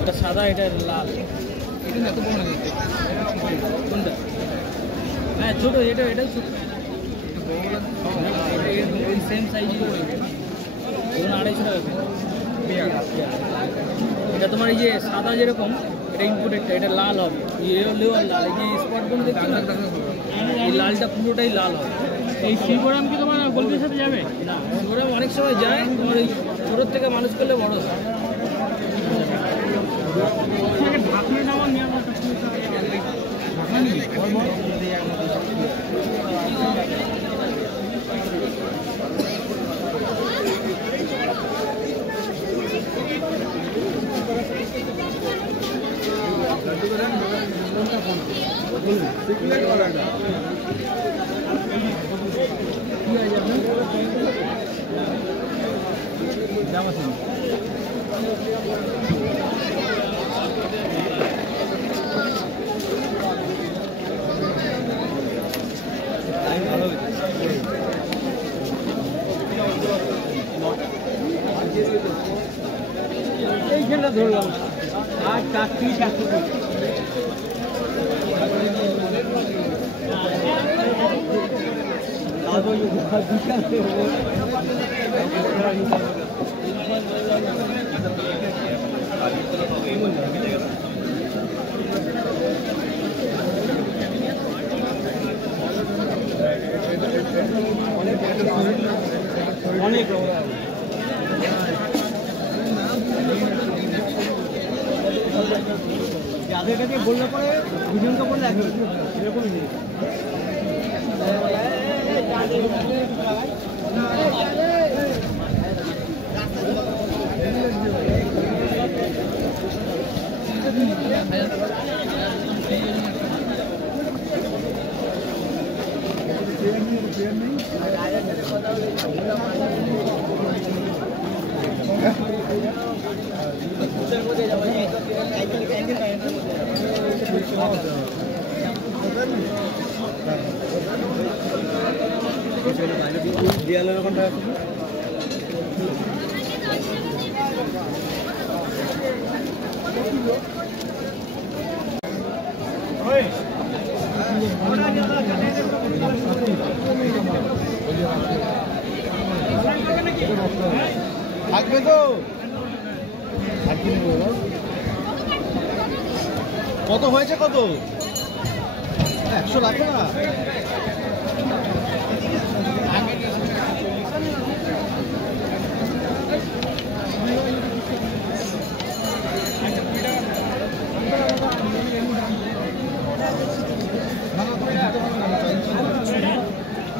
এটা সাদা, এটা লাল। কোনটা? হ্যাঁ ছোটো, এটাও ছোটো, সেম সাইজই ধরুন 250 টাকা। এটা তোমার এই যে সাদা যেরকম, এটা ইম্পোর্টেডটা, এটা লাল হবে, ইয়েলো আর লাল। এই যে স্পটগুলো দেখছো না, এই লালটা পুরোটাই লাল হবে। এই শিবরাম কি তোমার গোলপির সাথে যাবে? না, শিবরাম অনেক সময় যায়, তোমার ওই ছোটোর থেকে মানুষ করলে বড় হয়। এইখানটা ধরলাম আর 430 অনেক যাদের কাছে বললে পরে দুজনকে বললে এরকমই নেই। থাকবে তো কত হয়েছে, কত 100 রাখো না।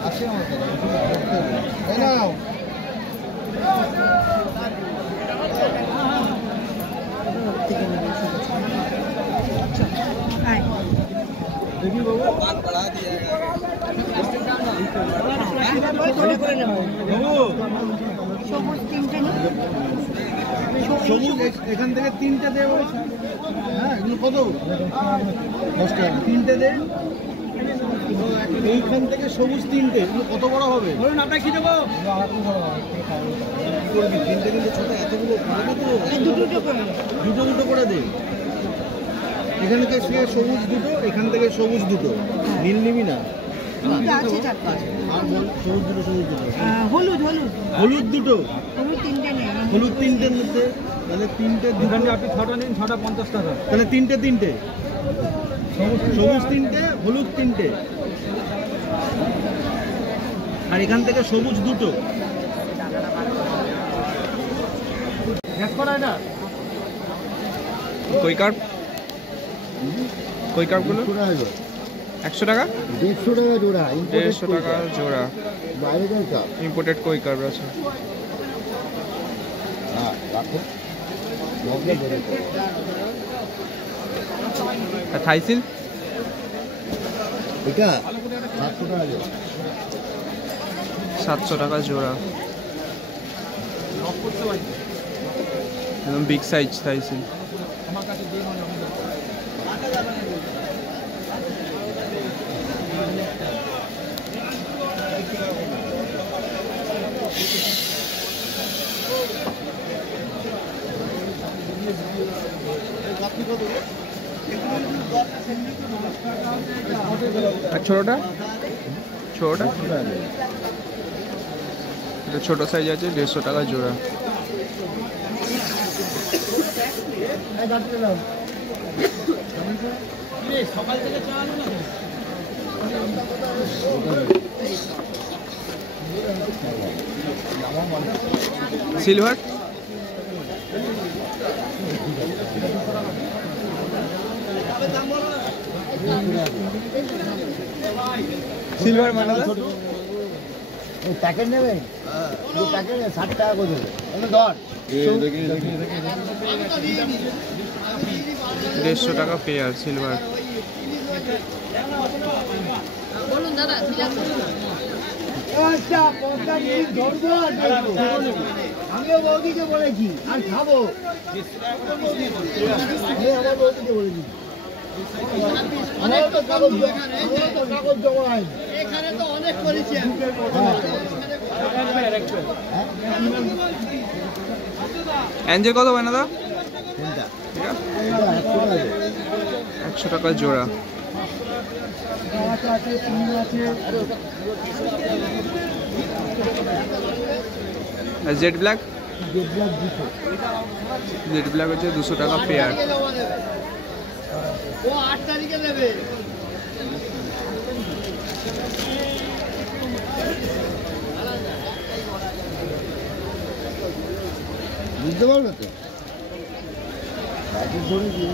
আছে আমার তাই না। সবুজ এখান থেকে 3টে দেব। হ্যাঁ এগুলো কত? 10 টাকা 3টে দেন। এইখান থেকে সবুজ 3টে, এগুলো কত বড় হবে বলুন? আপনার কি দেবো? 3টে কিন্তু ছোট, এতগুলো দুটো দুটো করে দে। এখান থেকে সবুজ দুটো, এখান থেকে সবুজ দুটো, নীল নিবি না? সবুজ দুটো, হলুদ দুটো, হলুদ 3টের মধ্যে, তাহলে 3টে দোকানে আপনি 6টা নিন, 6টা 50 টাকা, তাহলে 3টে সবুজ 3টে, হলুদ 3টে, আর এখান থেকে সবুজ দুটো। কই কার্প গুলো 100 টাকা, 150 টাকা জোড়া, 150 টাকা জোড়া। বাইরের কাপ ইম্পোর্টেড কই কার্প আছে। হ্যাঁ রাখো। থাইসিল এটা 700 টাকা জোড়া, 700 টাকা জোড়া। একদম বিগ সাইজ থাইসিল। আর ছোটটা ছোটটা এটা ছোট সাইজ আছে 150 টাকা জোড়া। সকাল থেকে চালানো না সিলভার সিলভার মানে প্যাকেট নেবেন? প্যাকেট 60 টাকা করে দেবে। ধর 150 টাকা পেয়ার সিলভার। বলুন দাদা ঠিক আছে। আমিও বৌদিকে বলেছি আর খাবো, আমার বৌদিকে বলেছি। কাগজ জমা হয় এখানে তো অনেক করেছি অ্যাঞ্জেল কত হয় না দা? কোনটা? 100 টাকা জোড়া। আর জেড ব্ল্যাক? জেড ব্ল্যাক হচ্ছে 200 টাকা পেয়ার। ও 8 তারিখে নেবে। বুঝতে পারবে তো? প্যাকেট ধরে দিয়ে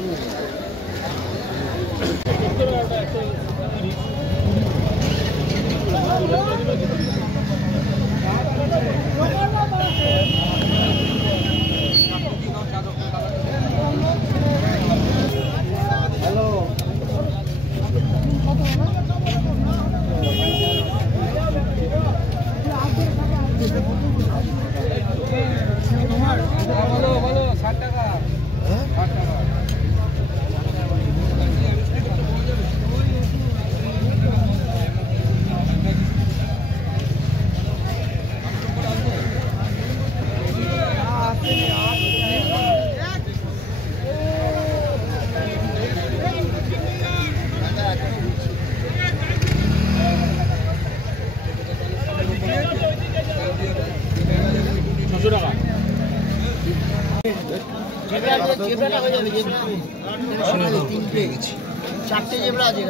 বলো 60 টাকা। 60 টাকা। চারটে জেবরা আছে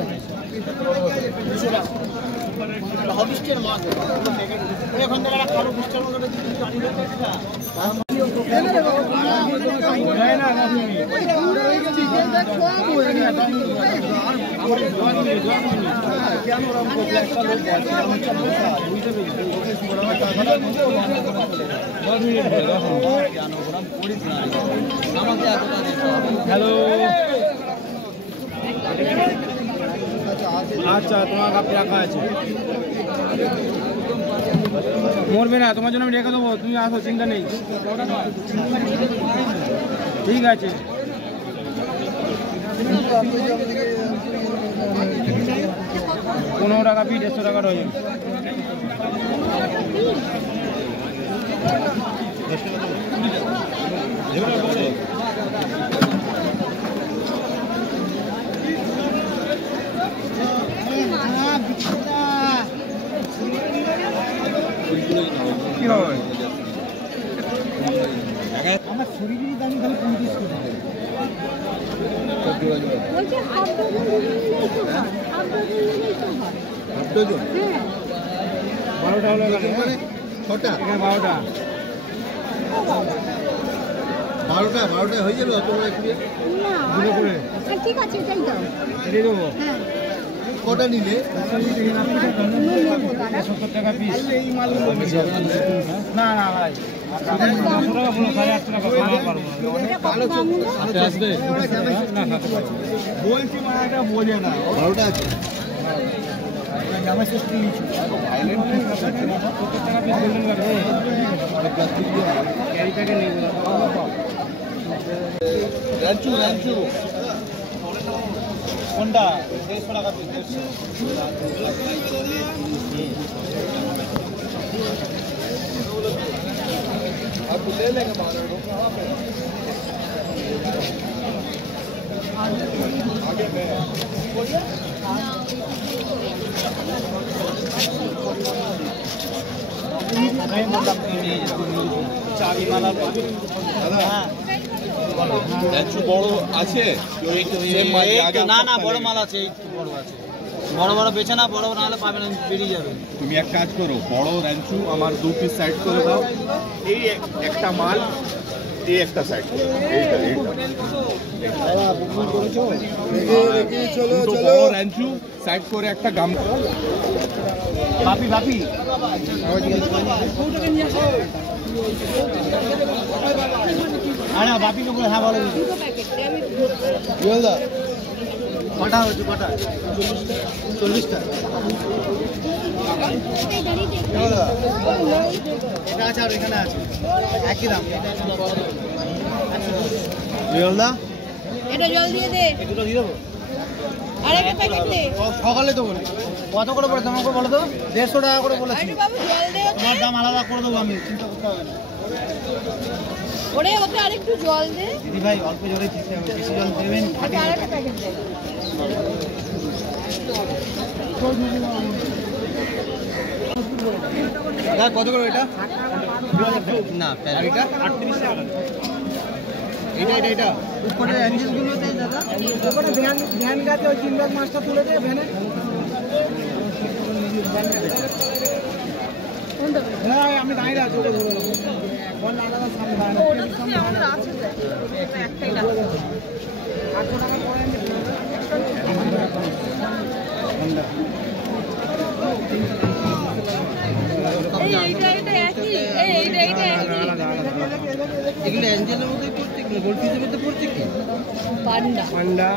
হবিস্টের মাছ এখন থেকে কারো বুস্টার মতো হ্যালো আচ্ছা তোমার কাছে রাখা আছে মরবে না তোমার জন্য আমি রেখে দেবো তুমি আসো চিন্তা নেই ঠিক আছে 15 টাকা পিস 150 টাকা রয়েছে আমার শরীরের দাম খালি 35 12টা হলো এখানে 6টা 12টা হয়ে যাবে তোমরা একটু না করে ঠিক আছে এটাই দাও দিয়ে দেবো হ্যাঁ কটা নিলে 70 টাকা পিস এই মালগুলো না না ভাই 800 টাকা বলো 850 টাকা কমাতে পারবো না আসবে না বলছি মানে এটা বোঝে না 12টা আছে জামা সিস্টেম নিচ্ছি ভাইলেন্ট 70 টাকা পিস গোল্ডেন লাগবে প্লাস্টিক দিয়ে ক্যারি প্যাকে নেই রাঞ্চু কোনটা 150 টাকা পিস 150 आप ले लेंगे आगे বড় আছে না না বড় মাল আছে, এই বড় আছে, বড় বড় বেছে না, বড় না হলে পাবে না, বেরিয়ে যাবে। তুমি এক কাজ করো, বড় র্যাঞ্চু আমার 2 পিস সাইড করে দাও, এই একটা মাল, এই একটা সাইড করো, বড় র্যাঞ্চু সাইড করে একটা গাম। বাপি বাপি বাপিকে বলে হ্যাঁ বলো কটা হচ্ছে, কটা 40টা এটা আছে আর এখানে আছে একই দাম। জলদা এটা জল দিয়ে দে, এগুলো দিয়ে দেবো, আরেকটা প্যাকেট দে। সকালে তো বলি কত করে পড়ে তোমাকে বলো তো, 150 টাকা করে বলেছি। আরে বাবু জল দে ওতে, তোমার দাম আলাদা করে দেবো আমি, চিন্তা করতে হবে না। ওরে ওতে আরেকটু জল দে, দিদি ভাই অল্প জলেই ঠিক হবে, বেশি জল দেবেন ওতে আরেকটা প্যাকেট দে। কত করে এটা? না এটা 38 টাকা। এটা উপরে অ্যাঞ্জেলগুলো দেয় দাদা, উপরে ভ্যান গাছে ওই 3 লাখ মাছটা তুলে দেয় ভ্যানে। হ্যাঁ আমি দাঁড়িয়ে আছি, ওকে ধরে নেবো। বল আলাদা সামনে দাঁড়ানো, ওটা তো আমাদের আছে তো, একটাই না। 800 টাকা পড়ে এইটা একই, এইটা একই। এগুলো অ্যাঞ্জেলের মধ্যে পড়ছে কি, গোল্ডফিশের মধ্যে পড়ছে কি? পান্ডা পান্ডা।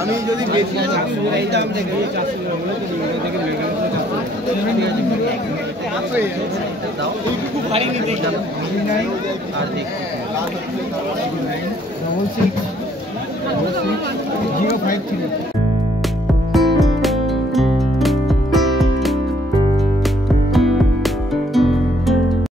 আমি যদি বেশি এই দাম দেখে এইটুকু পারিনি দেখলাম আর দেখি 66 05 ছিল।